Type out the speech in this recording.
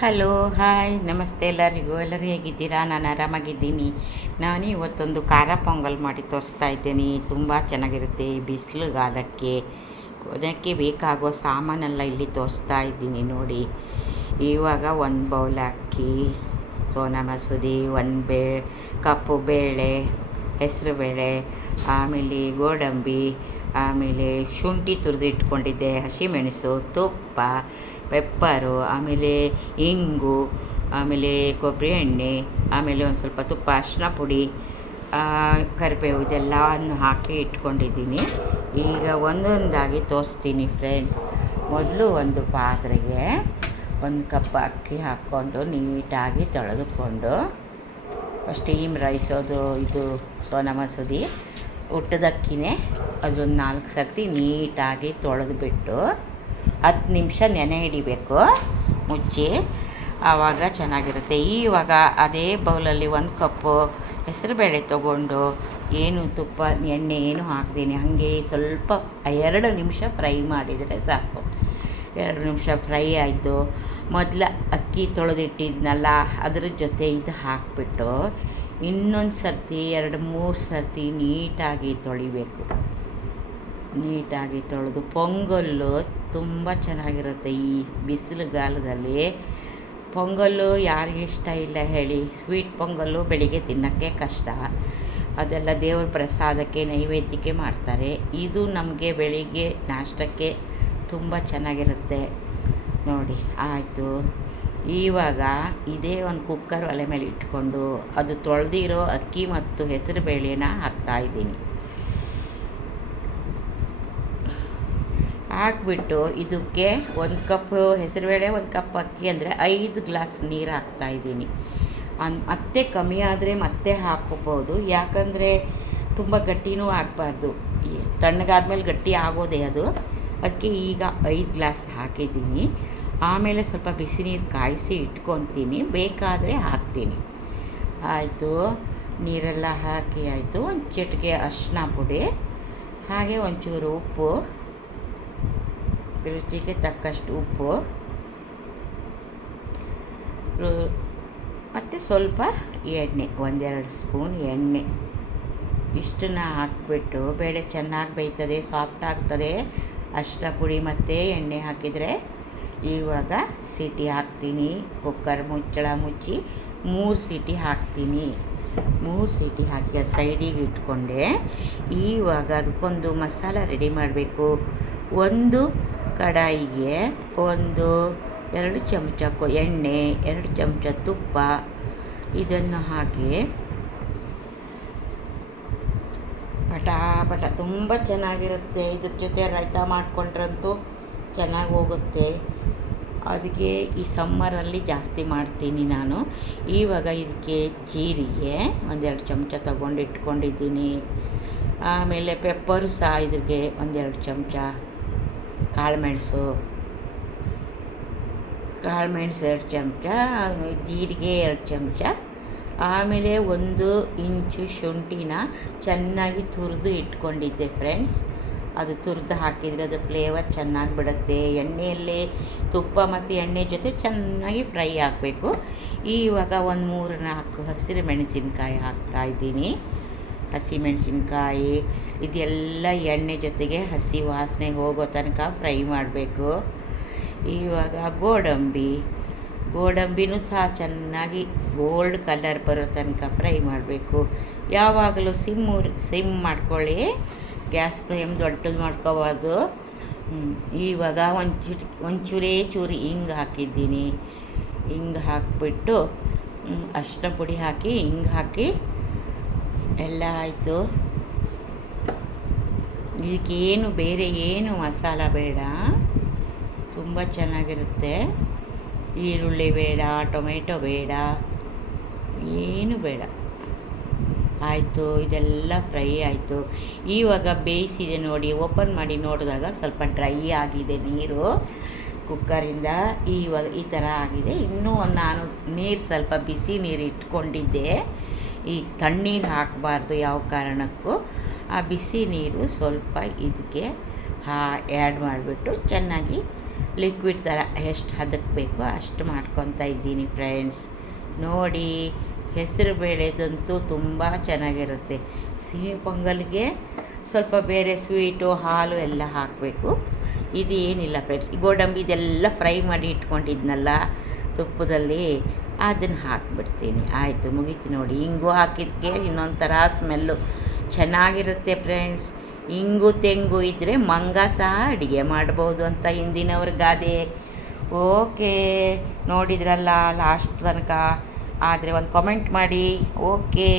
Hello hi ನಮಸ್ತೆ ಎಲ್ಲರೂ ಹೇಗಿದ್ದೀರಾ? ನಾನು ಆರಾಮಾಗಿದ್ದೀನಿ. ನಾನು ಇವತ್ತೊಂದು ಖಾರ ಪೊಂಗಲ್ ಮಾಡಿ ತೋರಿಸ್ತಾ ಇದ್ದೀನಿ. ತುಂಬ ಚೆನ್ನಾಗಿರುತ್ತೆ ಬಿಸಿಲುಗಾಲಕ್ಕೆ. ಅದಕ್ಕೆ ಬೇಕಾಗೋ ಸಾಮಾನೆಲ್ಲ ಇಲ್ಲಿ ತೋರಿಸ್ತಾ ಇದ್ದೀನಿ ನೋಡಿ. ಇವಾಗ ಒಂದು ಬೌಲ್ ಅಕ್ಕಿ, ಸೋನಾ ಮಸೂರಿ, ಒಂದು ಕಪ್ಪು ಬೇಳೆ, ಹೆಸರು ಬೇಳೆ, ಆಮೇಲೆ ಗೋಡಂಬಿ, ಆಮೇಲೆ ಶುಂಠಿ ತುರಿದು ಇಟ್ಕೊಂಡಿದ್ದೆ, ಹಸಿಮೆಣಸು, ತುಪ್ಪ, ಪೆಪ್ಪರು, ಆಮೇಲೆ ಇಂಗು, ಆಮೇಲೆ ಕೊಬ್ಬರಿ ಎಣ್ಣೆ, ಆಮೇಲೆ ಒಂದು ಸ್ವಲ್ಪ ತುಪ್ಪ, ಅರಿಶಿನ ಪುಡಿ, ಕರಿಬೇವು ಇದೆಲ್ಲವನ್ನು ಹಾಕಿ ಇಟ್ಕೊಂಡಿದ್ದೀನಿ. ಈಗ ಒಂದೊಂದಾಗಿ ತೋರಿಸ್ತೀನಿ ಫ್ರೆಂಡ್ಸ್. ಮೊದಲು ಒಂದು ಪಾತ್ರೆಗೆ ಒಂದು ಕಪ್ ಅಕ್ಕಿ ಹಾಕ್ಕೊಂಡು ನೀಟಾಗಿ ತೊಳೆದುಕೊಂಡು, ಸ್ಟೀಮ್ ರೈಸ್ ಇದು ಸೋನಾ ಮಸೂರಿ ಊಟದಕ್ಕಿನೇ ಅದೊಂದು 4 ಸರ್ತಿ ನೀಟಾಗಿ ತೊಳೆದುಬಿಟ್ಟು 10 ನಿಮಿಷ ನೆನೆ ಹಿಡಿಬೇಕು ಮುಚ್ಚಿ, ಆವಾಗ ಚೆನ್ನಾಗಿರುತ್ತೆ. ಇವಾಗ ಅದೇ ಬೌಲಲ್ಲಿ 1 ಕಪ್ಪು ಹೆಸರುಬೇಳೆ ತೊಗೊಂಡು ಏನು ತುಪ್ಪ ಎಣ್ಣೆ ಏನು ಹಾಕ್ತೀನಿ, ಹಾಗೆ ಸ್ವಲ್ಪ 2 ನಿಮಿಷ ಫ್ರೈ ಮಾಡಿದರೆ ಸಾಕು. 2 ನಿಮಿಷ ಫ್ರೈ ಆಯಿತು. ಮೊದಲ ಅಕ್ಕಿ ತೊಳೆದಿಟ್ಟಿದ್ನಲ್ಲ ಅದ್ರ ಜೊತೆ ಇದು ಹಾಕಿಬಿಟ್ಟು ಇನ್ನೊಂದು ಸರ್ತಿ 2-3 ಸರ್ತಿ ನೀಟಾಗಿ ತೊಳಿಬೇಕು. ನೀಟಾಗಿ ತೊಳೆದು ಪೊಂಗಲ್ಲು ತುಂಬ ಚೆನ್ನಾಗಿರುತ್ತೆ. ಈ ಬಿಸಿಲುಗಾಲದಲ್ಲಿ ಪೊಂಗಲ್ಲು ಯಾರಿಗೆ ಇಷ್ಟ ಇಲ್ಲ ಹೇಳಿ? ಸ್ವೀಟ್ ಪೊಂಗಲ್ಲು ಬೆಳಿಗ್ಗೆ ತಿನ್ನೋಕ್ಕೆ ಕಷ್ಟ, ಅದೆಲ್ಲ ದೇವ್ರ ಪ್ರಸಾದಕ್ಕೆ ನೈವೇದ್ಯಕ್ಕೆ ಮಾಡ್ತಾರೆ. ಇದು ನಮಗೆ ಬೆಳಿಗ್ಗೆ ನಾಷ್ಟಕ್ಕೆ ತುಂಬ ಚೆನ್ನಾಗಿರುತ್ತೆ ನೋಡಿ. ಆಯಿತು, ಇವಾಗ ಇದೇ ಒಂದು ಕುಕ್ಕರ್ ಒಲೆ ಮೇಲೆ ಇಟ್ಕೊಂಡು ಅದು ತೊಳೆದಿರೋ ಅಕ್ಕಿ ಮತ್ತು ಹೆಸರು ಬೇಳೆನ ಹಾಕ್ತಾಯಿದ್ದೀನಿ. ಹಾಕ್ಬಿಟ್ಟು ಇದಕ್ಕೆ 1 ಕಪ್ ಹೆಸರುಬೇಳೆ, 1 ಕಪ್ ಅಕ್ಕಿ ಅಂದರೆ 5 ಗ್ಲಾಸ್ ನೀರು ಹಾಕ್ತಾಯಿದ್ದೀನಿ. ಮತ್ತೆ ಕಮ್ಮಿ ಆದರೆ ಮತ್ತೆ ಹಾಕ್ಕೋಬೋದು, ಯಾಕಂದರೆ ತುಂಬ ಗಟ್ಟಿನೂ ಆಗಬಾರ್ದು. ತಣ್ಣಗಾದ್ಮೇಲೆ ಗಟ್ಟಿ ಆಗೋದೇ ಅದು. ಅದಕ್ಕೆ ಈಗ 5 ಗ್ಲಾಸ್ ಹಾಕಿದ್ದೀನಿ. ಆಮೇಲೆ ಸ್ವಲ್ಪ ಬಿಸಿ ನೀರು ಕಾಯಿಸಿ ಇಟ್ಕೊತೀನಿ, ಬೇಕಾದರೆ ಹಾಕ್ತೀನಿ. ಆಯಿತು, ನೀರೆಲ್ಲ ಹಾಕಿ ಆಯಿತು. ಒಂದು ಚಿಟಿಕೆ ಅರಿಶಿನ ಪುಡಿ, ಹಾಗೆ ಒಂಚೂರು ಉಪ್ಪು, ರುಚಿಗೆ ತಕ್ಕಷ್ಟು ಉಪ್ಪು, ಮತ್ತು ಸ್ವಲ್ಪ ಎಣ್ಣೆ, 1-2 ಸ್ಪೂನ್ ಎಣ್ಣೆ, ಇಷ್ಟನ್ನು ಹಾಕಿಬಿಟ್ಟು ಬೇಳೆ ಚೆನ್ನಾಗಿ ಬೇಯ್ತದೆ, ಸಾಫ್ಟ್ ಆಗ್ತದೆ ಅರಿಶಿನ ಪುಡಿ ಮತ್ತು ಎಣ್ಣೆ ಹಾಕಿದರೆ. ಇವಾಗ ಸೀಟಿ ಹಾಕ್ತೀನಿ. ಕುಕ್ಕರ್ ಮುಚ್ಚಳ ಮುಚ್ಚಿ 3 ಸೀಟಿ ಹಾಕ್ತೀನಿ. 3 ಸೀಟಿ ಹಾಕಿ ಸೈಡಿಗೆ ಇಟ್ಕೊಂಡೆ. ಇವಾಗ ಅದಕ್ಕೊಂದು ಮಸಾಲ ರೆಡಿ ಮಾಡಬೇಕು. ಒಂದು ಕಡಾಯಿಗೆ 1-2 ಚಮಚ ಎಣ್ಣೆ, 2 ಚಮಚ ತುಪ್ಪ, ಇದನ್ನು ಹಾಕಿ ಪಟ ತುಂಬ ಚೆನ್ನಾಗಿರುತ್ತೆ. ಇದ್ರ ಜೊತೆ ರಾಯ್ತ ಮಾಡಿಕೊಂಡ್ರಂತೂ ಚೆನ್ನಾಗಿ ಹೋಗುತ್ತೆ. ಅದಕ್ಕೆ ಈ ಸಮ್ಮರಲ್ಲಿ ಜಾಸ್ತಿ ಮಾಡ್ತೀನಿ ನಾನು. ಇವಾಗ ಇದಕ್ಕೆ ಜೀರಿಗೆ 1-2 ಚಮಚ ತೊಗೊಂಡು ಇಟ್ಕೊಂಡಿದ್ದೀನಿ. ಆಮೇಲೆ ಪೆಪ್ಪರು ಸಹ ಇದ್ರಿಗೆ 1-2 ಚಮಚ, ಕಾಳುಮೆಣಸು 2 ಚಮಚ, ಜೀರಿಗೆ 2 ಚಮಚ, ಆಮೇಲೆ 1 ಇಂಚು ಶುಂಠಿನ ಚೆನ್ನಾಗಿ ತುರಿದು ಇಟ್ಕೊಂಡಿದ್ದೆ ಫ್ರೆಂಡ್ಸ್. ಅದು ತುರಿದು ಹಾಕಿದರೆ ಅದು ಫ್ಲೇವರ್ ಚೆನ್ನಾಗಿ ಬಿಡುತ್ತೆ. ಎಣ್ಣೆಯಲ್ಲೇ ತುಪ್ಪ ಮತ್ತು ಎಣ್ಣೆ ಜೊತೆ ಚೆನ್ನಾಗಿ ಫ್ರೈ ಆಗಬೇಕು. ಇವಾಗ 3-4 ಹಸಿರು ಮೆಣಸಿನ್ಕಾಯಿ ಹಾಕ್ತಾಯಿದ್ದೀನಿ. ಹಸಿಮೆಣಸಿನ್ಕಾಯಿ ಇದೆಲ್ಲ ಎಣ್ಣೆ ಜೊತೆಗೆ ಹಸಿ ವಾಸನೆ ಹೋಗೋ ತನಕ ಫ್ರೈ ಮಾಡಬೇಕು. ಇವಾಗ ಗೋಡಂಬಿನೂ ಸಹ ಚೆನ್ನಾಗಿ ಗೋಲ್ಡ್ ಕಲರ್ ಬರೋ ತನಕ ಫ್ರೈ ಮಾಡಬೇಕು. ಯಾವಾಗಲೂ ಸಿಮ್ ಮಾಡ್ಕೊಳ್ಳಿ, ಗ್ಯಾಸ್ ಫ್ಲೇಮ್ ದೊಡ್ಡದು ಮಾಡ್ಕೋಬಾರ್ದು. ಇವಾಗ ಒಂಚೂರೇ ಹಿಂಗೆ ಹಾಕಿದ್ದೀನಿ. ಹಿಂಗೆ ಹಾಕಿಬಿಟ್ಟು ಅರಿಶಿನ ಪುಡಿ ಹಾಕಿ ಹಿಂಗೆ ಹಾಕಿ ಎಲ್ಲ ಆಯಿತು. ಇದಕ್ಕೇನು ಬೇರೆ ಏನು ಮಸಾಲ ಬೇಡ, ತುಂಬ ಚೆನ್ನಾಗಿರುತ್ತೆ. ಈರುಳ್ಳಿ ಬೇಡ, ಟೊಮೆಟೊ ಬೇಡ, ಏನು ಬೇಡ. ಆಯಿತು, ಇದೆಲ್ಲ ಫ್ರೈ ಆಯಿತು. ಇವಾಗ ಬೇಯಿಸಿದೆ ನೋಡಿ, ಓಪನ್ ಮಾಡಿ ನೋಡಿದಾಗ ಸ್ವಲ್ಪ ಡ್ರೈ ಆಗಿದೆ ನೀರು ಕುಕ್ಕರಿಂದ. ಇವಾಗ ಈ ಥರ ಆಗಿದೆ. ಇನ್ನೂ ನಾನು ನೀರು ಸ್ವಲ್ಪ ಬಿಸಿ ನೀರು ಇಟ್ಕೊಂಡಿದ್ದೆ. ಈ ತಣ್ಣೀರು ಹಾಕಬಾರ್ದು ಯಾವ ಕಾರಣಕ್ಕೂ. ಆ ಬಿಸಿ ನೀರು ಸ್ವಲ್ಪ ಇದಕ್ಕೆ ಆ್ಯಡ್ ಮಾಡಿಬಿಟ್ಟು ಚೆನ್ನಾಗಿ ಲಿಕ್ವಿಡ್ ಥರ ಎಷ್ಟು ಹದಕ್ಕೆ ಬೇಕೋ ಅಷ್ಟು ಮಾಡ್ಕೊತಾ ಇದ್ದೀನಿ ಫ್ರೆಂಡ್ಸ್. ನೋಡಿ, ಹೆಸರು ಬೇಳೆದಂತೂ ತುಂಬ ಚೆನ್ನಾಗಿರುತ್ತೆ. ಸಿಹಿ ಪೊಂಗಲ್ಗೆ ಸ್ವಲ್ಪ ಬೇರೆ ಸ್ವೀಟು ಹಾಲು ಎಲ್ಲ ಹಾಕಬೇಕು. ಇದು ಏನಿಲ್ಲ ಫ್ರೆಂಡ್ಸ್, ಈ ಗೋಡಂಬಿ ಇದೆಲ್ಲ ಫ್ರೈ ಮಾಡಿ ಇಟ್ಕೊಂಡಿದ್ನಲ್ಲ ತುಪ್ಪದಲ್ಲಿ, ಅದನ್ನು ಹಾಕಿಬಿಡ್ತೀನಿ. ಆಯಿತು, ಮುಗೀತು ನೋಡಿ. ಇಂಗು ಹಾಕಿದ್ದಕ್ಕೆ ಇನ್ನೊಂಥರ ಸ್ಮೆಲ್ಲು ಚೆನ್ನಾಗಿರುತ್ತೆ ಫ್ರೆಂಡ್ಸ್. ಇಂಗು ತೆಂಗು ಇದ್ದರೆ ಮಂಗ ಸಹ ಅಡುಗೆ ಮಾಡ್ಬೋದು ಅಂತ ಹಿಂದಿನವ್ರ ಗಾದೆ. ಓಕೆ, ನೋಡಿದ್ರಲ್ಲ ಲಾಸ್ಟ್ ತನಕ. ಆದರೆ ಒಂದು ಕಾಮೆಂಟ್ ಮಾಡಿ. ಓಕೆ.